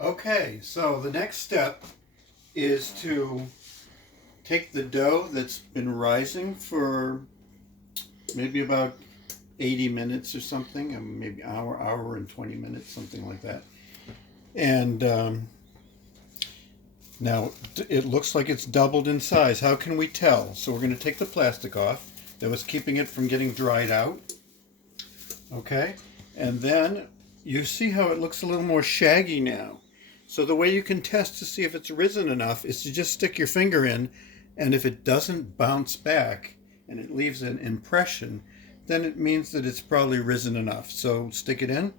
Okay, so the next step is to take the dough that's been rising for maybe about 80 minutes or something, and maybe hour and 20 minutes, something like that. And now it looks like it's doubled in size. How can we tell? So we're going to take the plastic off that was keeping it from getting dried out. Okay, and then you see how it looks a little more shaggy now. So the way you can test to see if it's risen enough is to just stick your finger in, and if it doesn't bounce back and it leaves an impression, then it means that it's probably risen enough. So stick it in.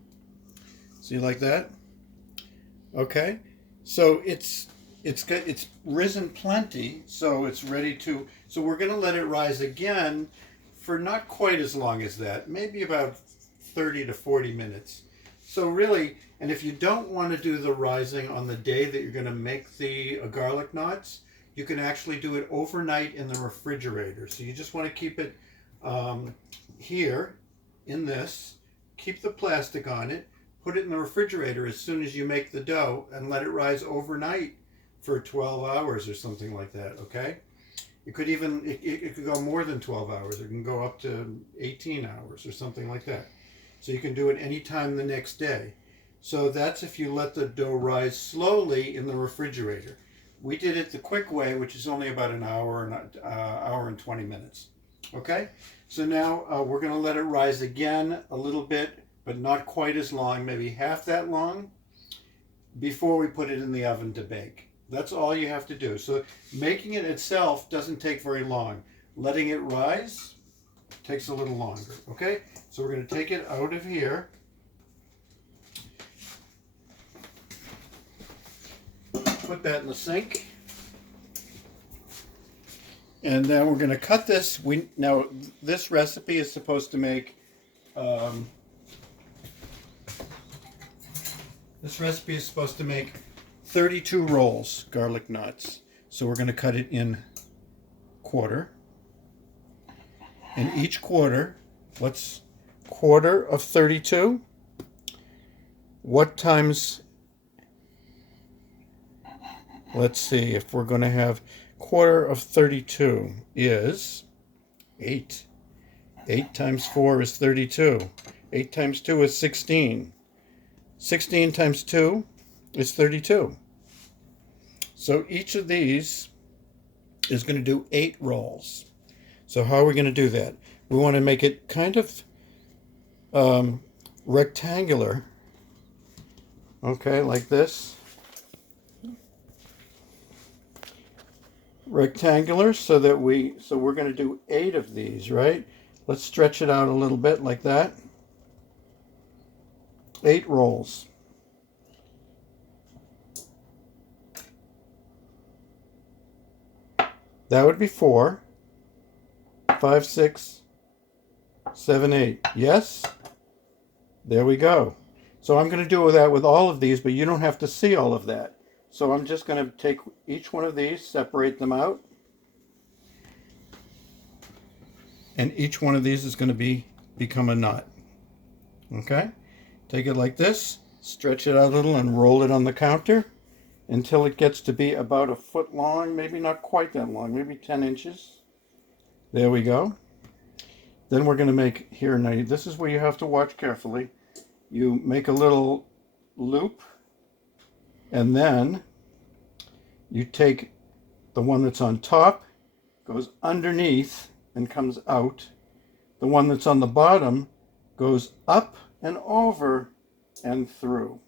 See, like that? Okay. So it's risen plenty, so it's ready to. So we're going to let it rise again for not quite as long as that, maybe about 30 to 40 minutes. So really, and if you don't want to do the rising on the day that you're going to make the garlic knots, you can actually do it overnight in the refrigerator. So you just want to keep it here in this, keep the plastic on it, put it in the refrigerator as soon as you make the dough, and let it rise overnight for 12 hours or something like that, okay? It could even, it could go more than 12 hours. It can go up to 18 hours or something like that. So you can do it anytime the next day. So that's if you let the dough rise slowly in the refrigerator. We did it the quick way, which is only about an hour and 20 minutes. Okay? So now we're going to let it rise again a little bit, but not quite as long, maybe half that long, before we put it in the oven to bake. That's all you have to do. So making it itself doesn't take very long. Letting it rise takes a little longer. Okay? So we're going to take it out of here. Put that in the sink. And then we're going to cut this. Now, this recipe is supposed to make this recipe is supposed to make 32 rolls, garlic knots. So we're going to cut it in quarter. And each quarter, what's quarter of 32? What times, let's see, if we're going to have quarter of 32 is 8. 8 times 4 is 32. 8 times 2 is 16. 16 times 2 is 32. So each of these is going to do 8 rolls. So how are we going to do that? We want to make it kind of rectangular. Okay, like this. Rectangular, so we're going to do 8 of these, right? Let's stretch it out a little bit like that. 8 rolls. That would be 4, 5, 6, 7, 8. Yes? There we go. So I'm going to do that with all of these, but you don't have to see all of that. So I'm just going to take each one of these, separate them out. And each one of these is going to become a knot. Okay? Take it like this, stretch it out a little and roll it on the counter until it gets to be about a foot long, maybe not quite that long, maybe 10 inches. There we go. Then we're going to make, here now, this is where you have to watch carefully. You make a little loop, and then you take the one that's on top, goes underneath and comes out. The one that's on the bottom goes up and over and through.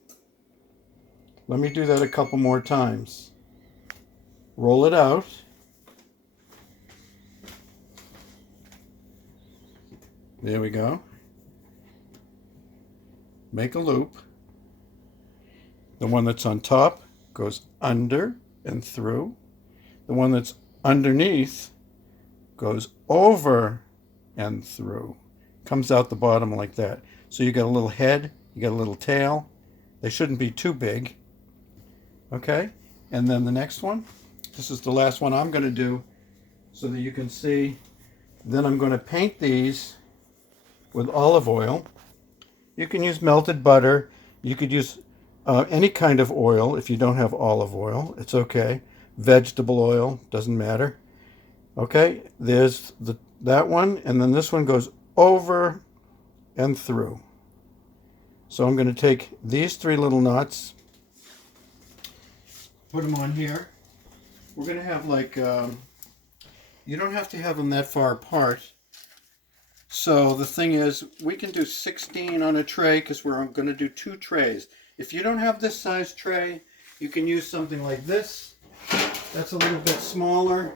Let me do that a couple more times. Roll it out. There we go. Make a loop. The one that's on top goes under and through. The one that's underneath goes over and through. Comes out the bottom like that. So you got a little head, you got a little tail. They shouldn't be too big. Okay? And then the next one. This is the last one I'm going to do so that you can see. Then I'm going to paint these with olive oil. You can use melted butter. You could use Any kind of oil, if you don't have olive oil, it's okay. Vegetable oil, doesn't matter. Okay, there's that one, and then this one goes over and through. So I'm going to take these three little knots, put them on here. We're going to have like, you don't have to have them that far apart. So the thing is, we can do 16 on a tray because we're going to do 2 trays. If you don't have this size tray, you can use something like this. That's a little bit smaller,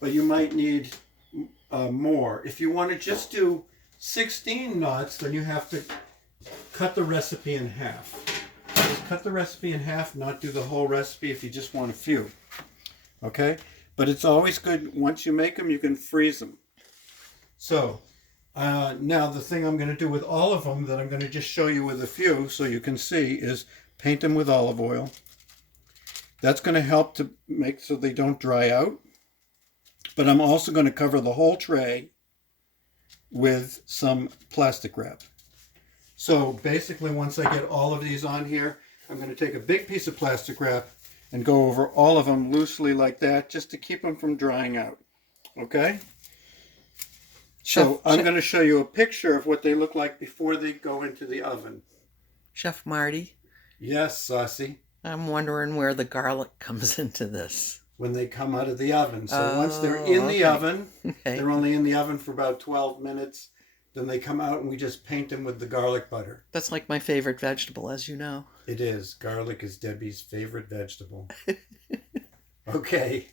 but you might need more. If you want to just do 16 knots, then you have to cut the recipe in half. Just cut the recipe in half, not do the whole recipe if you just want a few. Okay? But it's always good, once you make them, you can freeze them. So, now the thing I'm going to do with all of them that I'm going to just show you with a few so you can see is paint them with olive oil. That's going to help to make so they don't dry out. But I'm also going to cover the whole tray with some plastic wrap. So basically once I get all of these on here, I'm going to take a big piece of plastic wrap and go over all of them loosely like that just to keep them from drying out. Okay? So I'm going to show you a picture of what they look like before they go into the oven. Chef Marty? Yes, Saucy. I'm wondering where the garlic comes into this. When they come out of the oven. So once they're in the oven, they're only in the oven for about 12 minutes. Then they come out and we just paint them with the garlic butter. That's like my favorite vegetable, as you know. It is. Garlic is Debbie's favorite vegetable. Okay.